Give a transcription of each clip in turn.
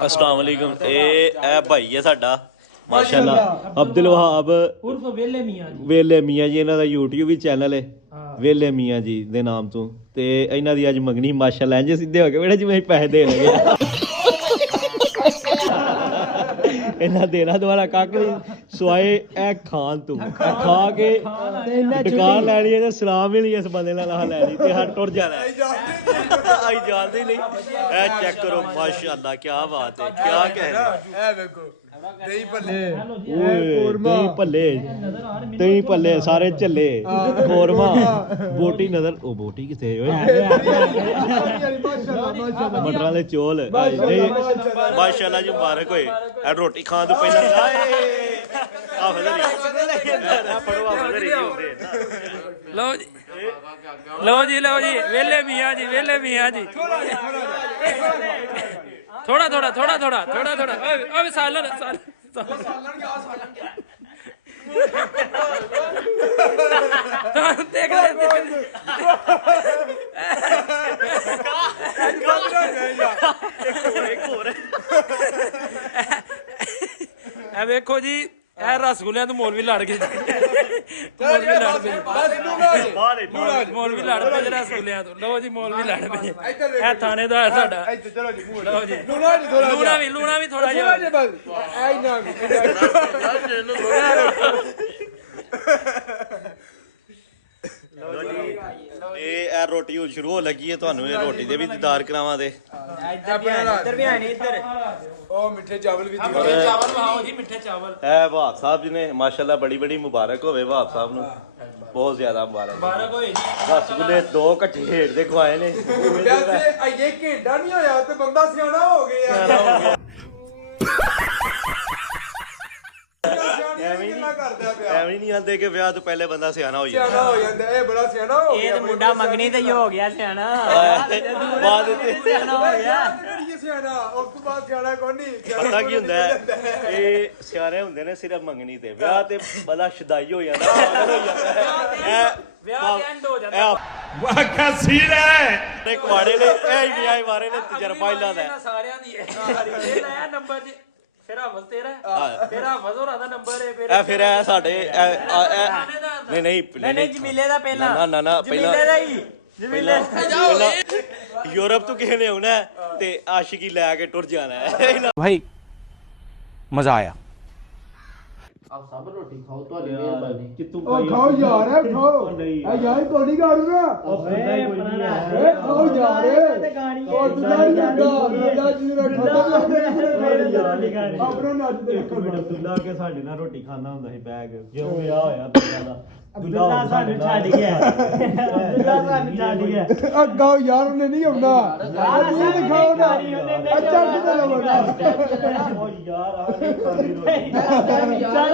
अस्सलाम वालेकुम। ए भाई है साडा माशाल्लाह अब्दुल वहाब उर्फ वेले मियां जी। ਵੇਲੇ ਮੀਆਂ ਜੀ ਇਹਨਾਂ ਦਾ YouTube ਵੀ ਚੈਨਲ ਹੈ ਵੇਲੇ ਮੀਆਂ ਜੀ ਦੇ ਨਾਮ ਤੋਂ ਤੇ ਇਹਨਾਂ ਦੀ ਅੱਜ ਮੰਗਣੀ ਮਾਸ਼ਾਅੱਲਾ ਇੰਜ ਸਿੱਧੇ ਹੋ ਕੇ ਬੇਟਾ ਜਿਵੇਂ ਪੈਸੇ ਦੇ ਲਗੇ ਇਹਨਾਂ ਦੇਣਾ ਦੁਆਰਾ ਕੱਕ ਸਵਾਏ ਇਹ ਖਾਨ ਤੂੰ ਖਾ ਕੇ ਦੁਕਾਨ ਲੈਣੀ ਹੈ ਤੇ ਸਲਾਮ ਵੀ ਨਹੀਂ ਇਸ ਬੰਦੇ ਨਾਲ ਆਹ ਲੈਣੀ ਤੇ ਹੱਟ ਟੁਰ ਜਾਣਾ ਆਈ ਜਾਣਦੇ ਨਹੀਂ। ਇਹ ਚੈੱਕ ਕਰੋ ਮਾਸ਼ਾਅੱਲਾ ਕੀ ਬਾਤ ਹੈ ਕੀ ਕਹਿਣਾ। ਇਹ ਵੇਖੋ ਦਹੀਂ ਭੱਲੇ ਓਏ ਦਹੀਂ ਭੱਲੇ ਦਹੀਂ ਭੱਲੇ ਸਾਰੇ ਝੱਲੇ ਕੋਰਮਾ ਬੋਟੀ ਨਜ਼ਰ ਉਹ ਬੋਟੀ ਕਿੱਥੇ ਓਏ ਮਟਰਾਂ ਵਾਲੇ ਚੋਲ ਮਾਸ਼ਾਅੱਲਾ ਜੀ ਮੁਬਾਰਕ ਹੋਏ। ਇਹ ਰੋਟੀ ਖਾਣ ਤੋਂ ਪਹਿਲਾਂ ਆ ਲਓ ਜੀ ਵੇਲੇ ਮੀਆਂ ਜੀ ਥੋੜਾ ਓਏ ਸਾਲਨ ਦੇਖ ਇਹ ਵੇਖੋ ਜੀ ਇਹ ਰਸਗੁੱਲਿਆਂ ਤੋਂ ਮੌਲਵੀ ਲੜ ਗਏ ਮੌਲਵੀ ਲੜ ਪਏ ਰਸਗੁੱਲਿਆਂ ਤੋਂ। ਲਓ ਜੀ ਮੌਲਵੀ ਲੜ ਪਏ। ਇਹ ਥਾਣੇਦਾਰ ਸਾਡਾ। ਲਓ ਜੀ ਲੂਣਾ ਵੀ ਥੋੜਾ ਜਿਹਾ ਇਹ ਰੋਟੀ ਹੁਣ ਸ਼ੁਰੂ ਹੋ ਲੱਗੀ ਹੈ ਤੁਹਾਨੂੰ ਇਹ ਰੋਟੀ ਦੇ ਵੀ ਦੀਦਾਰ ਕਰਾਵਾਂ ਦੇ ਉਹ ਮਿੱਠੇ ਚਾਵਲ ਵੀ ਮਿੱਠੇ ਚਾਵਲ ਇਹ ਵਾਹਬ ਸਾਹਿਬ ਜੀ ਨੇ ਮਾਸ਼ਾਅੱਲਾ ਬੜੀ ਮੁਬਾਰਕ ਹੋਵੇ ਵਾਹਬ ਸਾਹਿਬ ਨੂੰ ਬਹੁਤ ਜ਼ਿਆਦਾ ਮੁਬਾਰਕ ਹੋਏ ਜੀ। ਰਸਗੁੱਲੇ 2 ਇਕੱਠੇ ਹੇਠ ਦੇ ਖਵਾਏ ਨੇ ਵੈਸੇ ਅਜੇ ਘੰਟਾ ਨਹੀਂ ਹੋਇਆ ਤੇ ਬੰਦਾ ਸਿਆਣਾ ਹੋ ਗਿਆ। ਐਵੇਂ ਨਹੀਂ ਆਂਦੇ ਕਿ ਵਿਆਹ ਤੋਂ ਪਹਿਲੇ ਬੰਦਾ ਸਿਆਣਾ ਹੋ ਜਾਂਦਾ। ਇਹ ਬੜਾ ਸਿਆਣਾ ਹੋ ਗਿਆ। ਇਹ ਤਾਂ ਮੁੰਡਾ ਮੰਗਣੀ ਤੇ ਹੀ ਹੋ ਗਿਆ ਸਿਆਣਾ। ਬਾਅਦ ਵਿੱਚ ਸਿਆਣਾ ਹੋ ਗਿਆ। ਸਿਆਣਾ ਉਸ ਤੋਂ ਬਾਅਦ ਸਿਆਣਾ ਕੋਈ ਨਹੀਂ। ਪਤਾ ਕੀ ਹੁੰਦਾ ਇਹ ਸਿਆਣੇ ਹੁੰਦੇ ਨੇ ਸਿਰਫ ਮੰਗਣੀ ਤੇ ਵਿਆਹ ਤੇ ਬੜਾ ਸ਼ਦਾਈ ਹੋ ਜਾਂਦਾ ਪਾਗਲ ਹੋ ਜਾਂਦਾ ਵਿਆਹ ਦੇ ਐਂਡ ਹੋ ਜਾਂਦਾ। ਵਾਹ ਕਸੀਰ ਹੈ ਇੱਕ ਵਾੜੇ ਨੇ ਇਹ ਹੀ ਵਿਆਹ ਵਾਰੇ ਨੇ ਤਜਰਬਾ ਇਲਾ ਦਾ ਸਾਰਿਆਂ ਦੀ ਹੈ। ਇਹ ਨया ਨੰਬਰ ਜੀ ਫਿਰ ਹਵਸ ਤੇਰਾ ਹਵਸ ਹੋਰਾਂ ਦਾ ਨੰਬਰ ਹੈ। ਫਿਰ ਇਹ ਸਾਡੇ ਨਹੀਂ ਜਮੀਲੇ ਦਾ ਪਹਿਲਾਂ ਨਾ ਜਮੀਲੇ ਦਾ ਹੀ ਪਹਿਲਾਂ यूरोप तो किसी ने होना है ते आशिकी लैके टुर जाना है भाई मजा आया। आप सब रोटी खाओ तो मेहरबानी कितू खाओ यार है खाओ ए यार कोनी गाड़ूगा ए खाओ यार और दुलाई लगा जी रखो अपना नाच ते अब्दुल्ला के साडे नाल रोटी खाना हुंदा सी बैग जो विआह होया अब्दुल्ला दा अब्दुल्ला सानू छੱਡ ਗਿਆ अब्दुल्ला सानू ਛੱਡ ਗਿਆ। ਅੱਗਾ ਯਾਰ ਉਹਨੇ ਨਹੀਂ ਆਉਂਦਾ ਤੁਸੀਂ ਦਿਖਾਓ ਨਾ ਅੱਛਾ ਕਿਤੇ ਲਵਣਾ ओ यार आ नहीं खानी रोटी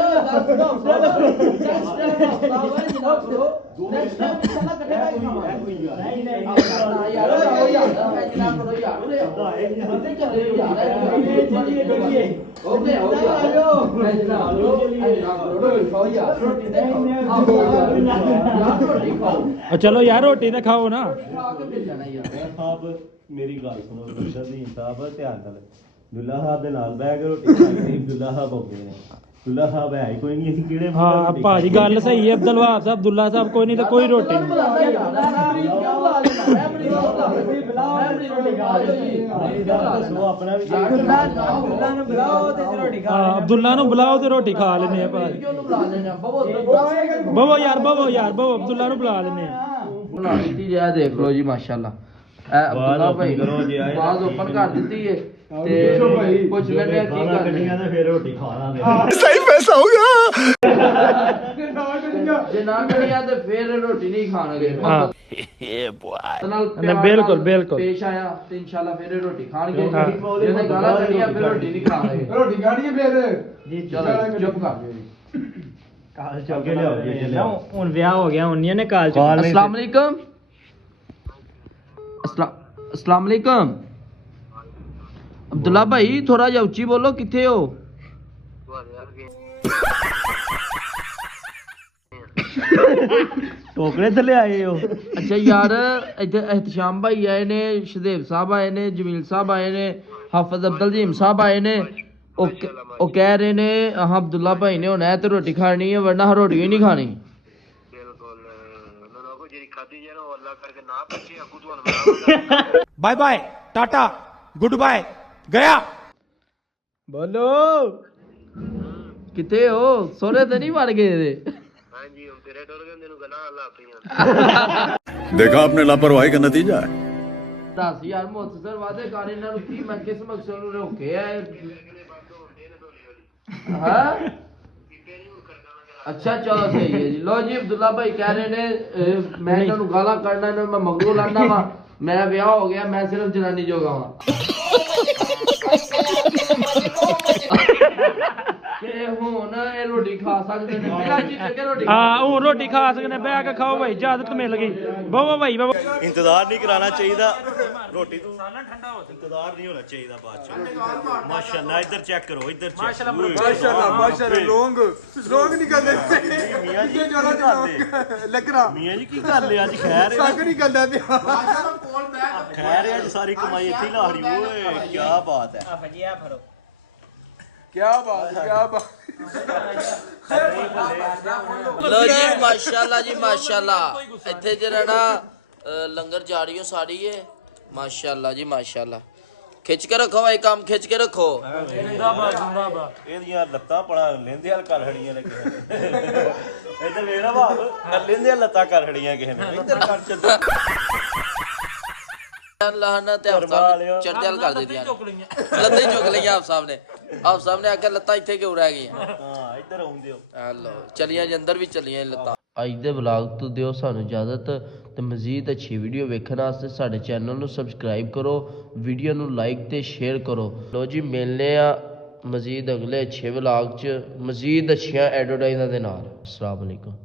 चलो यार रोटी तो खाओ ना। साहब मेरी गल सुनो दर्शक साहब ध्यान नाल दुल्ला साहब दे नाल बैठ के रोटी खाई दुल्ला साहब हो गए ने दुल्ला साहब है ही कोई नहीं ਅਸੀਂ ਕਿਹੜੇ हाँ भाजी गल सही है अब्दुल वहाब साहब अब्दुल्ला साहब कोई नहीं तो कोई रोटी अपना भी अब्दुल्ला नु बुलाओ ते रोटी खा लेने हैं भाजी। बवो यार बवो अब्दुल्ला नु बुला लेने हैं। देख लो जी माशाल्लाह अब्दुल्ला भाई आवाज ओपन कर ਦਿੱਤੀ है ਤੇ ਪੁੱਛ ਲੈਣੇ ਕੀ ਕਰਨੀ ਤੇ ਫਿਰ ਰੋਟੀ ਖਾ ਲਾਂਗੇ ਸਹੀ ਪੈਸਾ ਹੋ ਗਿਆ ਜੇ ਨਾ ਕਰੀਆ ਤੇ ਫਿਰ ਰੋਟੀ ਨਹੀਂ ਖਾਣਗੇ। ਇਹ ਬੁਆ ਨਾ ਬਿਲਕੁਲ ਪੇਸ਼ ਆਇਆ ਤੇ ਇਨਸ਼ਾਅੱਲਾ ਫਿਰ ਰੋਟੀ ਖਾਣਗੇ। ਜੇ ਗਾਲਾਂ ਕੱਢੀਆਂ ਫਿਰ ਰੋਟੀ ਨਹੀਂ ਖਾਣਗੇ। ਰੋਟੀ ਖਾਣੀ ਫਿਰ ਜੀ ਚਲੋ ਚੁੱਪ ਕਰ ਜਾਓ ਜੀ। ਕਾਲ ਚੱਲ ਕੇ ਲਿਆਓ ਹੁਣ ਵਿਆਹ ਹੋ ਗਿਆ ਹੁਣ ਨੇ ਕਾਲ ਚ। अस्सलाम वालेकुम अस्सलाम वालेकुम अब्दुल्ला भाई थोड़ा जा उच्ची बोलो किथे हो। ਟੋਕਰੇ ਥੱਲੇ ਆਏ ਹੋ। ਅੱਛਾ ਯਾਰ ਇੱਥੇ ਇਹਤਸ਼ਾਮ ਭਾਈ ਆਏ ਨੇ, ਸ਼ਹਦੇਵ ਸਾਹਿਬ ਆਏ ਨੇ, ਜਮੀਲ ਸਾਹਿਬ ਆਏ ਨੇ ਹਾਫਿਜ਼ ਅਬਦੁਲਜੀਮ ਸਾਹਿਬ ਆਏ ਨੇ ਉਹ ਕਹਿ ਰਹੇ ਨੇ ਆਹ ਅਬਦੁੱਲਾ ਭਾਈ ਨੇ ਹੋਣਾ ਤੇ ਰੋਟੀ ਖਾਣੀ ਹੈ ਵਰਨਾ ਰੋਟੀ ਹੀ ਨਹੀਂ ਖਾਣੀ bye bye tata good bye गया ਬੋਲੋ ਕਿਤੇ ਹੋ ਸੋਰੇ ਤੇ ਨਹੀਂ ਵੜ ਗਏ ਇਹਦੇ देखा आपने लापरवाही का नतीजा है। ਦੱਸ ਯਾਰ ਮੁਹੱਤਸਰ ਵਾਦੇ ਕਰ ਇਹਨਾਂ ਨੂੰ ਕੀ ਮੈਂ ਕਿਸ ਮਕਸਦ ਨੂੰ ਰੋਕਿਆ ਹਾਂ ਅੱਛਾ ਚਲੋ ਸਹੀ ਹੈ ਜੀ ਲੋ ਜੀ ਅਬਦੁੱਲਾ ਭਾਈ ਕਹਿ ਰਹੇ ਨੇ ਮੈਂ ਇਹਨਾਂ ਨੂੰ ਗਾਲਾਂ ਕੱਢਣਾ ਇਹਨਾਂ ਨੂੰ ਮੈਂ ਮਗਰੋਂ ਲਾਣਾ ਵਾ ਮੇਰਾ ਵਿਆਹ ਹੋ ਗਿਆ ਮੈਂ ਸਿਰਫ ਜਨਾਨੀ ਜੋਗਾ ਵਾਂ ਤੇ ਹੁਣ ਇਹ ਰੋਟੀ ਖਾ ਸਕਦੇ ਨੇ ਬਿਨਾਂ ਚੀਜ਼ ਕੇ ਰੋਟੀ ਹਾਂ ਹੁਣ ਰੋਟੀ ਖਾ ਸਕਦੇ ਬਹਿ ਕੇ ਖਾਓ ਭਾਈ ਇਜਾਜ਼ਤ ਮਿਲ ਗਈ ਬਾਬਾ ਭਾਈ ਬਾਬਾ ਇੰਤਜ਼ਾਰ ਨਹੀਂ ਕਰਾਉਣਾ ਚਾਹੀਦਾ ਰੋਟੀ ਤੋਂ ਇੰਤਜ਼ਾਰ ਨਹੀਂ ਹੋਣਾ ਚਾਹੀਦਾ ਬਾਅਦ ਚ ਮਾਸ਼ਾਅੱਲਾ ਇੱਧਰ ਚੈੱਕ ਕਰੋ ਇੱਧਰ ਚੈੱਕ ਮਾਸ਼ਾਅੱਲਾ ਲੋਗ ਨਿਕਲਦੇ ਮੀਆਂ ਜੀ ਲੱਗਰਾ ਮੀਆਂ ਜੀ ਕੀ ਕਰ ਲਿਆ ਅੱਜ ਖੈਰ ਹੈ ਸਾਗ ਨਹੀਂ ਕਰਦਾ ਪਿਆ ਖੈਰ ਹੈ ਅੱਜ ਸਾਰੀ ਕਮਾਈ ਇੱਥੇ ਲਾ ਰਹੀ ਓਏ ਕੀ ਬਾਤ ਹੈ क्या बात ਲੋ ਜੀ ਮਾਸ਼ਾਅੱਲਾ ਜੀ ਮਾਸ਼ਾਅੱਲਾ ਇੱਥੇ ਜਿਹੜਾ ਨਾ ਲੰਗਰ ਜਾੜੀਓ ਸਾੜੀ ਏ ਮਾਸ਼ਾਅੱਲਾ ਜੀ ਮਾਸ਼ਾਅੱਲਾ ਖਿੱਚ ਕੇ ਰੱਖੋ ਭਾਈ ਕੰਮ ਖਿੱਚ ਕੇ ਰੱਖੋ ਇਹਦੀਆਂ ਲੱਤਾਂ ਪੜਾ ਲੈਂਦੇ ਹਲ ਕਰ ਖੜੀਆਂ ਨੇ ਕਿਸੇ ਨੇ ਇੱਧਰ ਵੇਖਣਾ ਭਾਵ ਲੈਂਦੇ ਲੱਤਾਂ ਕਰ ਖੜੀਆਂ ਕਿਸੇ ਨੇ ਇੱਧਰ ਕਰ ਚੱਲ ਅੱਲਾਹ ਨੇ ਤੇ ਆਪ ਸਾਹਿਬ ਚੜ੍ਹਦਲ ਕਰ ਦਿੱਤੀਆਂ ਲੱਤਾਂ ਹੀ ਚੁੱਕ ਲਈਆਂ ਆਪ ਸਾਹਿਬ ਨੇ ਆਖਿਆ ਲੱਤਾਂ ਇੱਥੇ ਕਿਉਂ ਰਹਿ ਗਈਆਂ ਹਾਂ ਇੱਧਰ ਆਉਂਦੇ ਹੋ ਹਲੋ ਚਲੀਆਂ ਜੀ ਅੰਦਰ ਵੀ ਚਲੀਆਂ ਲੱਤਾਂ ਅੱਜ ਦੇ ਵਲੌਗ ਤੋਂ ਦਿਓ ਸਾਨੂੰ ਇਜਾਜ਼ਤ ਤੇ ਮਜ਼ੀਦ ਅੱਛੀ ਵੀਡੀਓ ਵੇਖਣ ਵਾਸਤੇ ਸਾਡੇ ਚੈਨਲ ਨੂੰ ਸਬਸਕ੍ਰਾਈਬ ਕਰੋ ਵੀਡੀਓ ਨੂੰ ਲਾਈਕ ਤੇ ਸ਼ੇਅਰ ਕਰੋ ਲੋ ਜੀ ਮਿਲਨੇ ਆ ਮਜ਼ੀਦ ਅਗਲੇ ਅੱਛੇ ਵਲੌਗ 'ਚ ਮਜ਼ੀਦ ਅੱਛੀਆਂ ਐਡਵਰਟਾਈਜ਼ਾਂ ਦੇ ਨਾਲ ਅਸਲਾਮ ਅਲੈਕੁਮ